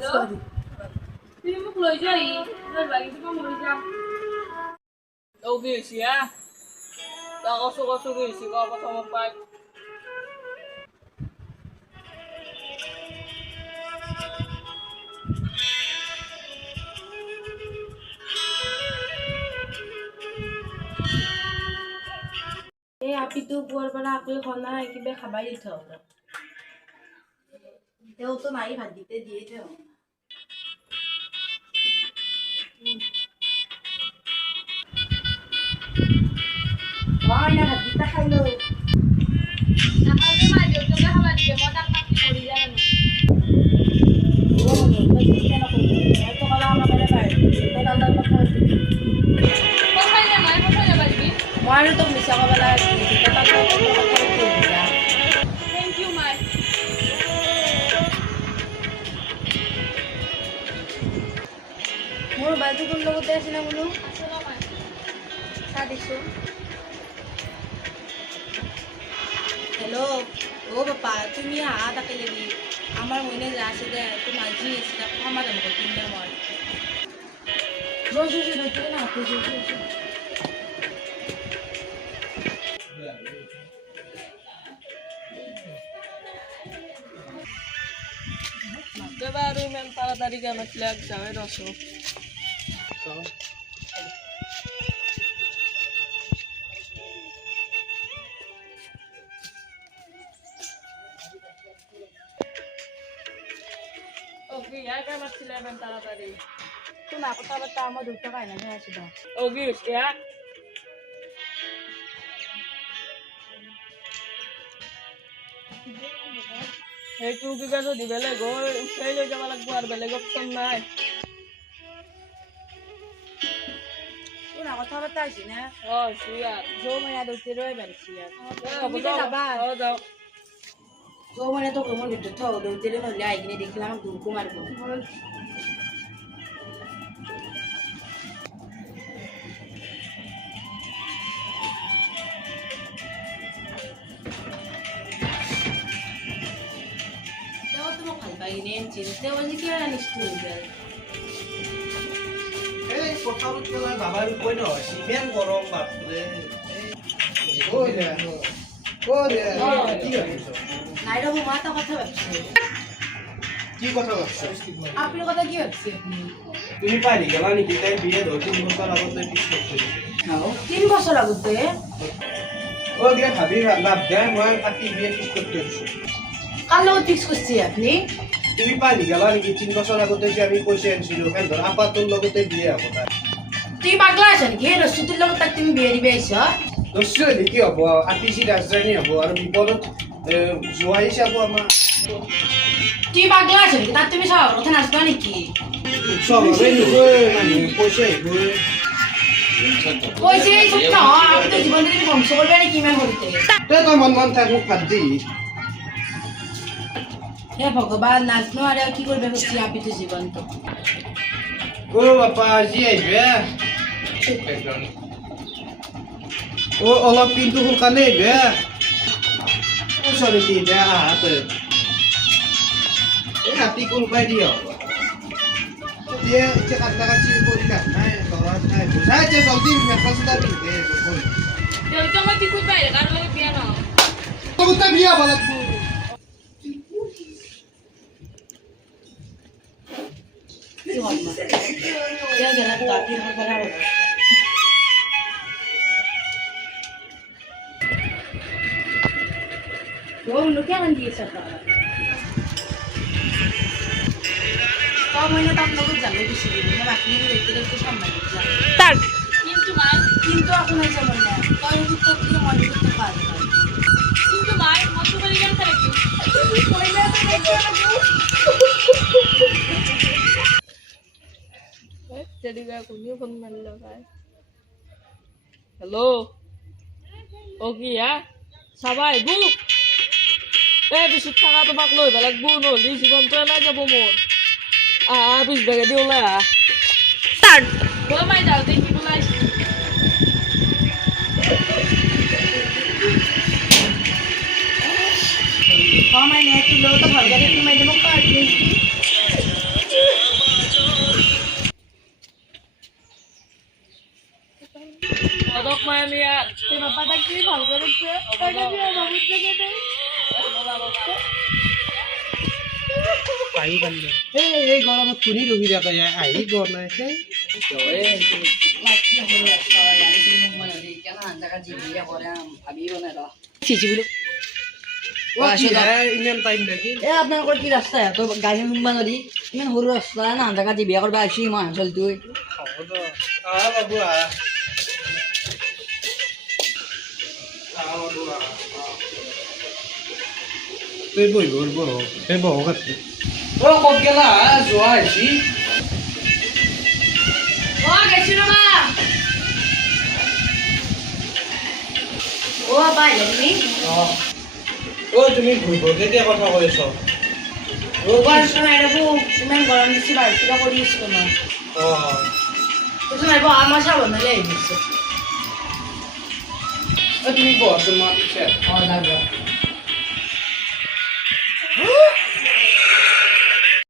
Sorry. তুমি মোক লৈ যোৱাহি মই বাগিটো মই মৰি যাম তৌ কি হৈছে হা তই কচু কি হৈছে ক প্ৰথমত পাই এই আপিটো পুৱাৰ পৰা আকলে খনা কিবা খাবাই দি থওঁ তেওঁতো মাৰি ভাত দিতে দিয়ে থওঁ হয় না ভাত দিতে খাই লো নাখালে মাই দেউতাকে খাবা দিয়ে মই তাক মাতি মৰি যাম মই আৰু তোক মিছা ক'ব লাগে থেংক ইউ মাই মোৰ মোবাইলটো তোৰ লগতে আছে না বোলো আছলা মাই চাহ দিছোঁ হেল্ল' অ' পাপা তুমি আহা তাকে লাগি আমাৰ মইনে যা আছে দে তোৰ মাঝি আছে তাক সমাধান কৰি দিম দে মই ৰৈছোঁ না এবার আর ইমান তাড়াতাড়ি কেন ফ্ল্যাগ যাবে রসো ওকে আর কেন ছিল ইমান তাড়াতাড়ি তোৰ না কথা বাৰ্তা আমাৰ দুটা কাহিনী আছে দে ওকে ইয়া সেইটো কি কাজ দি বেলেগ উঠাই লৈ যাব লাগব আর বেলেগ অপশন নাই তোৰ না কথা বাৰ্তা আছে না ও সিয়ার যৌমনীয়া দুটিৰ বাঢ়িছে তুমি যাবা যাও যৌমনীয়া তোক ৰুমৰ ভিতৰত থওঁ দুটিৰে নহ'লে আহি কিনে দেখিলে আমাক দুৰ্গো মাৰিব তোমাক ভাল পাই কিনে আনিছিল তেওঁ আজি কিয় আনিছিল এই পথাৰত পেলাই বাবাৰ কৈ নহয় ইমান গৰম বাপৰে কি ভাবিছ নাই ৰ'ব মই এটা কথা ভাবিছোঁ কি কথা ভাবছ আপোনাৰ কথা কি ভাবিছে আপুনি তুমি পাৰি গেলা নেকি তাই বিয়ে 2-3 বছৰ আগতে ফিক্স কৰিছে 3 বছৰ আগতে কিবা ভাবি লাভ দে মই পাতি বিয়ে ফিক্স কৰি দিছোঁ কাৰ লগত ফিক্স কৰিছে আপুনি তুমি পাৰি গেলা নেকি 3 বছৰ আগতে যে আমি পইচা আনিছিলোঁ ধৰ আপাটোৰ লগতে বিয়ে হ'ব তাই তুমি পাগলা আছা নেকি এই ৰচিটোৰ লগত তাক তুমি বিয়া দিব আহিছা দস্যু কি হ'ব আপিচি ৰাজধানী হ'ব আৰু বিপদত জোৱাই চাব আমাৰ তুমি পাগলা আছা নেকি তাক তুমি চাবৰ কথা নাচবা নেকি চবৰে নহয় মানুহ পইচা আহিবই কৈছে এই চব নহয় আপুনি জীৱনটো তুমি ধ্বংস কৰিবা নেকি ইমান সৰুতে তই মন থাক মোক ভাত দি হে ভগৱান নাজনো আৰু কি কৰিব খুজিছে আপিটো জীৱনটো বাপা আজি আহিবে অলপ কিন্তু সোনকালে আহিবে নেকি দে আহাতে এই ৰাতি কোনবাই দিয়ে এতিয়া কাটা কাটি কৰি কাট নাই ল'ৰা নাই বুজাই এতিয়া জলদি মেখেলা চাদৰ পিন্ধে দেউতা মই পিছত বাহিৰে কাৰো লগত বিয়া নহওঁ তই বিয়া হ'ব লাগিব কিন্তু মাই কিন্তু আপোনাৰ যেমন না তই উত্তর দিয়ে মনে করতে পারবি কিন্তু মাই মতো করে কেন থাকি তেরি গা কোনিও ফোন মারল ভাই হ্যালো ও কি হ্যাঁ সবাই বু এই বিশুদ্ধ থাকা তোমাক লৈ বেলেগ বু নহ'লি জীৱনটো এলাই যাব মোৰ পিছ বেগে দি ওলাই ষ্টাৰ্ট বল মাই যাও দেখি বলাইছি हाँ मैं नेट लो तो भर गया तुम्हें जब काट ली কি ভাল কৰিছে তাকে বিয়া ভাবিত লাগে এই গৰমত কোনি ৰখি থাকে আহি গৰ নাই সেই ইমান টাইম দেখি আপোনালোকৰ কি ৰাস্তা তো গাড়ী শুনবা নোৱাৰি ইমান সৰু ৰাস্তা না জেগাত বিয়া কৰিব আহিছো ইমান অঞ্চলটো বাবু আহ তই বহিব সেই বহ কাটি ক'ত গেলা যোৱা আহিছি গেছো ৰবা তুমি তুমি ঘূৰিবকে কিয় কথা কৈ আছ ইমান গৰম দিছে বাৰু কিবা কৰি আছিলো মই তুমি আমাৰ চাব বনালে আহিছে তুমি বহচোন মই যাওক